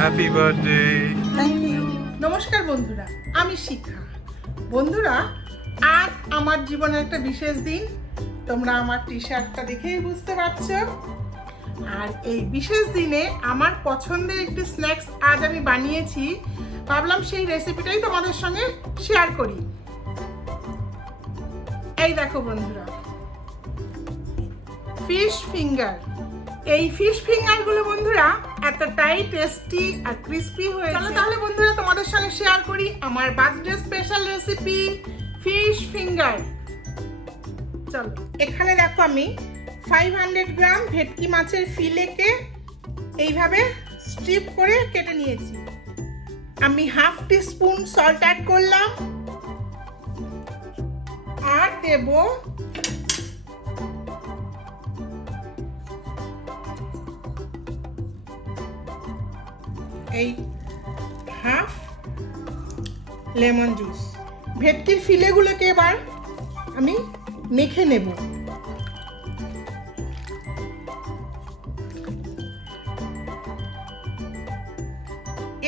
Happy birthday. Thank you. নমস্কার বন্ধুরা, আমি শিখা। বন্ধুরা, আজ আমার জীবনের একটা বিশেষ দিন। তোমরা আমার টি শার্টটা দেখেই বুঝতে পারছো। আর এই বিশেষ দিনে আমার পছন্দের একটি স্ন্যাক্স আজ আমি বানিয়েছি। ভাবলাম সেই রেসিপিটাই তোমাদের সঙ্গে শেয়ার করি। এই দেখো বন্ধুরা, ফিশ ফিঙ্গার। এই ফিশ ফিঙ্গারগুলো বন্ধুরা এতটাই টেস্টি আর ক্রিস্পি হয়েছে। চলো তাহলে বন্ধুরা তোমাদের সঙ্গে শেয়ার করি আমার birthday special recipe fish finger. চলো, এখানে দেখো আমি 500 গ্রাম ভেটকি মাছের ফিলেকে এইভাবে স্ট্রিপ করে কেটে নিয়েছি। আমি হাফ টিস্পুন সল্ট অ্যাড করলাম আর দেব এই হাফ লেমন জুস। ভেটকির ফিলেগুলোকে এবার আমি মেখে নেব।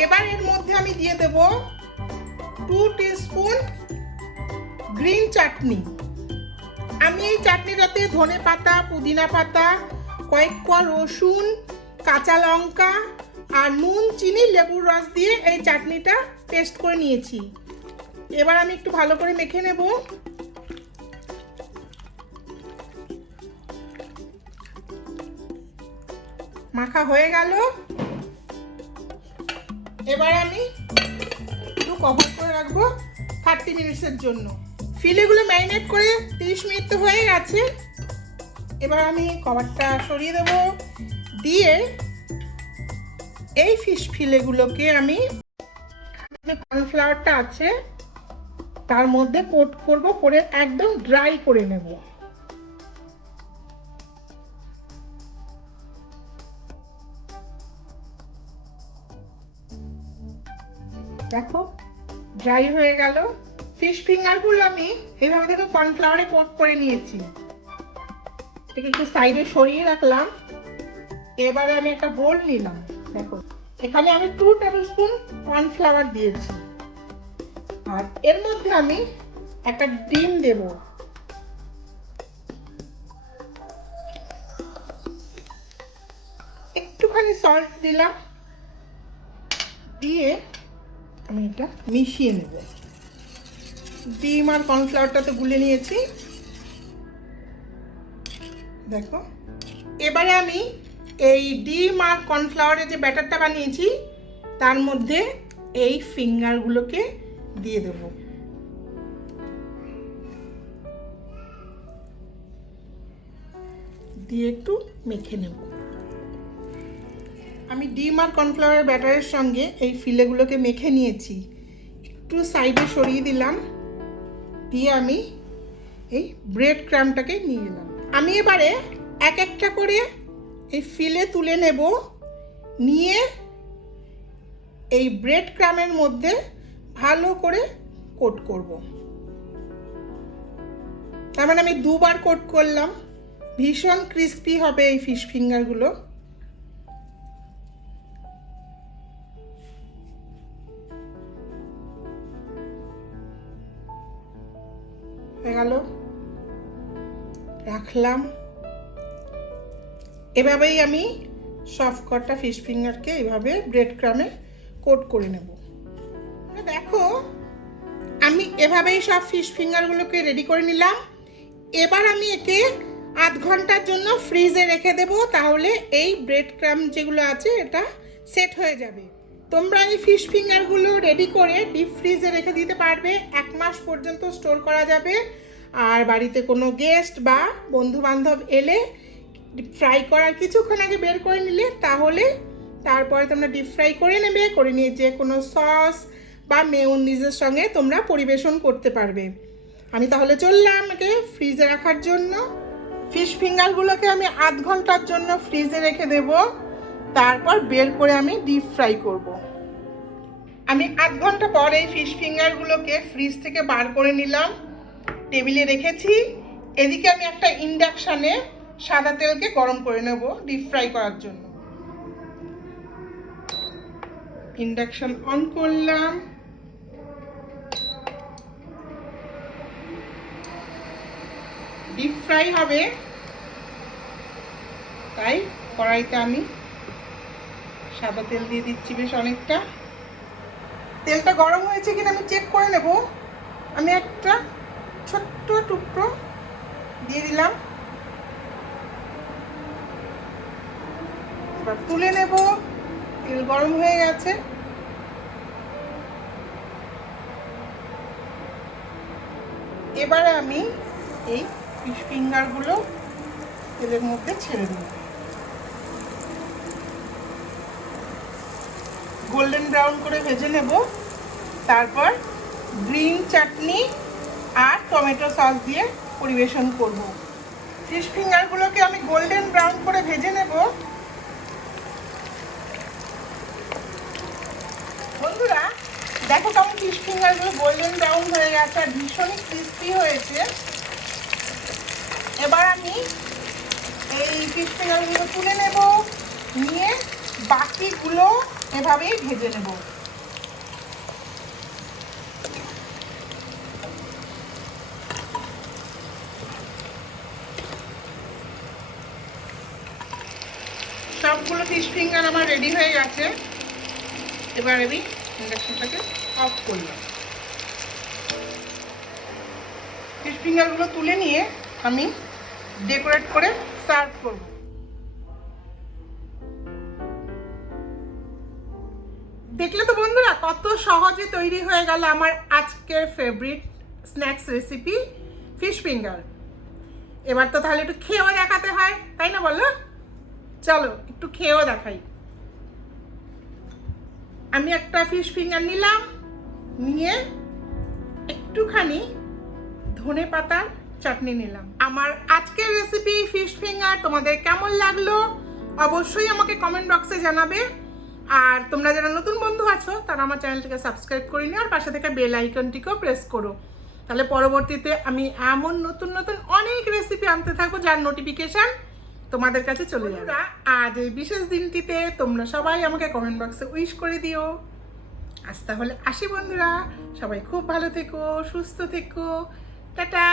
এবার এর মধ্যে আমি দিয়ে দেব 2 টিস্পুন গ্রিন চাটনি। আমি এই চাটনিটাতে ধনে পাতা, পুদিনা পাতা, কয়েক কোয়া রসুন, কাঁচা লঙ্কা আর নুন, চিনি, লেবুর রস দিয়ে এই চাটনিটা পেস্ট করে নিয়েছি। এবার আমি একটু ভালো করে মেখে নেব। মাখা হয়ে গেল। এবার আমি একটু কভার করে রাখবো 30 মিনিটসের জন্য। ফিলেগুলো ম্যারিনেট করে 30 মিনিট তো হয়ে গেছে। এবার আমি কভারটা সরিয়ে দেব, দিয়ে এই ফিশ ফিলেগুলোকে আমি কর্নফ্লাওয়ারটা আছে তার মধ্যে কোট করব, করে একদম ড্রাই করে নেব। দেখো ড্রাই হয়ে গেল। ফিশ ফিঙ্গারগুলো আমি এইভাবে দেখো কর্নফ্লাওয়ারে কোট করে নিয়েছি। এটাকে একটু সাইডে সরিয়ে রাখলাম। এবারে আমি একটা বোল নিলাম। দেখো এখানে আমি 2 টেবিলস্পুন কর্নফ্লাওয়ার দিয়েছি। আর এর মধ্যে আমি একটা ডিম দেব। একটুখানি সল্ট দিলাম, দিয়ে আমি এটা মিশিয়ে নেব। ডিম আর কর্নফ্লাওয়ারটা তো গুলে নিয়েছি। দেখো এবারে আমি এই ডিম আর কর্নফ্লাওয়ারের যে ব্যাটারটা বানিয়েছি তার মধ্যে এই ফিঙ্গারগুলোকে দিয়ে দেব। দিয়ে একটু মেখে নেব। আমি ডিম আর কর্নফ্লাওয়ারের ব্যাটারের সঙ্গে এই ফিলেগুলোকে মেখে নিয়েছি। একটু সাইডে সরিয়ে দিলাম, দিয়ে আমি এই ব্রেড ক্রাম্বটাকে নিয়ে নিলাম। আমি এবারে এক একটা করে এই ফিলে তুলে নেব, নিয়ে এই ব্রেড ক্রাম্বের মধ্যে ভালো করে কোট করব। তার মানে আমি 2 বার কোট করলাম। ভীষণ ক্রিস্পি হবে এই ফিশ ফিঙ্গারগুলো। হয়ে গেল, রাখলাম। এভাবেই আমি সব কটা ফিশ ফিঙ্গারকে এইভাবে ব্রেড ক্রামে কোট করে নেব। দেখো আমি এভাবেই সব ফিশ ফিঙ্গারগুলোকে রেডি করে নিলাম। এবার আমি একে আধ ঘন্টার জন্য ফ্রিজে রেখে দেব, তাহলে এই ব্রেড ক্রাম যেগুলো আছে এটা সেট হয়ে যাবে। তোমরা এই ফিশ ফিঙ্গারগুলো রেডি করে ডিপ ফ্রিজে রেখে দিতে পারবে। 1 মাস পর্যন্ত স্টোর করা যাবে। আর বাড়িতে কোনো গেস্ট বা বন্ধু বান্ধব এলে ফ্রাই করার কিছুক্ষণ আগে বের করে নিলে তাহলে তারপরে তোমরা ডিপ ফ্রাই করে নেবে, করে নিয়ে যে কোনো সস বা মেয়োনিজের সঙ্গে তোমরা পরিবেশন করতে পারবে। আমি তাহলে চললাম একে ফ্রিজে রাখার জন্য। ফিশ ফিঙ্গারগুলোকে আমি আধ ঘন্টার জন্য ফ্রিজে রেখে দেব, তারপর বের করে আমি ডিপ ফ্রাই করব। আমি আধ ঘন্টা পর এই ফিশ ফিঙ্গারগুলোকে ফ্রিজ থেকে বার করে নিলাম, টেবিলে রেখেছি। এদিকে আমি একটা ইন্ডাকশানে সাদা তেলকে গরম করে নেব ডিপ ফ্রাই করার জন্য। ইন্ডাকশন অন করলাম। ডিপ ফ্রাই হবে, তাই কড়াইতে আমি সাদা তেল দিয়ে দিচ্ছি বেশ অনেকটা। তেলটা গরম হয়েছে কিনা আমি চেক করে নেব। আমি একটা ছোট্ট টুকরো দিয়ে দিলাম, এবার তুলে নেব। তেল গরম হয়ে গেছে। এবারে আমি এই ফিশ ফিঙ্গারগুলো তেলের মধ্যে ছেড়ে দেব। গোল্ডেন ব্রাউন করে ভেজে নেব। তারপর গ্রিন চাটনি আর টমেটো সস দিয়ে পরিবেশন করব। ফিশ ফিঙ্গারগুলোকে আমি গোল্ডেন ব্রাউন করে ভেজে নেব। বন্ধুরা দেখো কেমন ফিশ ফিঙ্গারগুলো গোল্ডেন ব্রাউন হয়ে গেছে আর ভীষণই ক্রিস্পি হয়েছে। এবার আমি এই ফিশ ফিঙ্গারগুলো তুলে নেব, নিয়ে বাকিগুলো এভাবেই ভেজে নেব। সবগুলো ফিশ ফিঙ্গার আমার রেডি হয়ে গেছে। এবার আমি ইন্ডাকশনটাকে অফ করলাম। ফিশ ফিঙ্গারগুলো তুলে নিয়ে আমি ডেকোরেট করে সার্ভ করব। দেখলে তো বন্ধুরা কত সহজে তৈরি হয়ে গেল আমার আজকের favourite snacks recipe fish finger. এবার তো তাহলে একটু খেয়েও দেখাতে হয়, তাই না বলো? চলো একটু খেয়েও দেখাই। আমি একটা ফিশ ফিঙ্গার নিলাম, নিয়ে একটুখানি ধনে পাতার চাটনি নিলাম। আমার আজকের রেসিপি ফিশ ফিঙ্গার তোমাদের কেমন লাগলো অবশ্যই আমাকে কমেন্ট বক্সে জানাবে। আর তোমরা যারা নতুন বন্ধু আছো তারা আমার চ্যানেলটিকে সাবস্ক্রাইব করে নিও, আর পাশে থেকে বেল আইকনটিকেও প্রেস করো। তাহলে পরবর্তীতে আমি এমন নতুন নতুন অনেক রেসিপি আনতে থাকবো যার নোটিফিকেশান তোমাদের কাছে চলে যাবে। আজ এই বিশেষ দিনটিতে তোমরা সবাই আমাকে কমেন্ট বক্সে উইশ করে দিও। আজ তাহলে আসি বন্ধুরা, সবাই খুব ভালো থেকো, সুস্থ থেকো, টাটা।